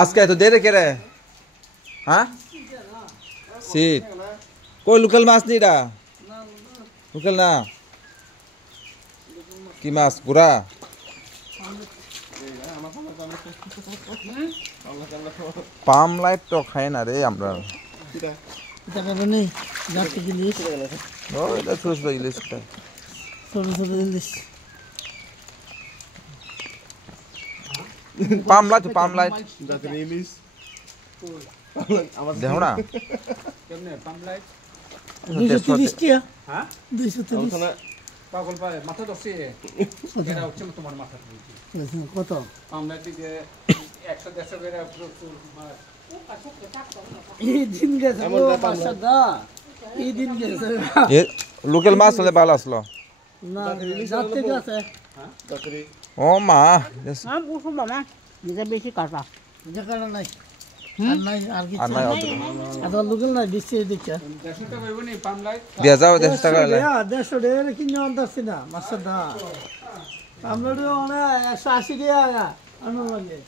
আজকে এত দেরে কে রে হ্যাঁ সিট কই লোকাল মাছ নি এটা লোকাল না কি মাছ গুড়া পাম লাইট তো খাই না রে আমরা ছোট ছোট ইলিশ পাম লাইট ইলিশ দেখো না 230 টাকা হ্যাঁ 230 পাগল পায় মাথা দছে এটা হচ্ছে তোমার মাথা কত আমরা দিকে 100 150 করে প্রচুর মাছ এই দিন গেছে মাশাআল্লাহ এই দিন গেছে লোকাল মাছ হলে ভালো আসলো না যাতে গেছে হ্যাঁ ও মা না বুঝো মামা যেটা বেশি কাটা জায়গা নাই আর নাই আর কি আর নাই এত লোকাল নাই দিচ্ছে দিচ্ছে 100 টাকা হইব নি পাম লাইট দিয়া যাও 100 টাকা হলে 150 টাকা কিনে আনতাছি না মাশাআল্লাহ আমরা তো অনেক 180 টাকা আনো লাগে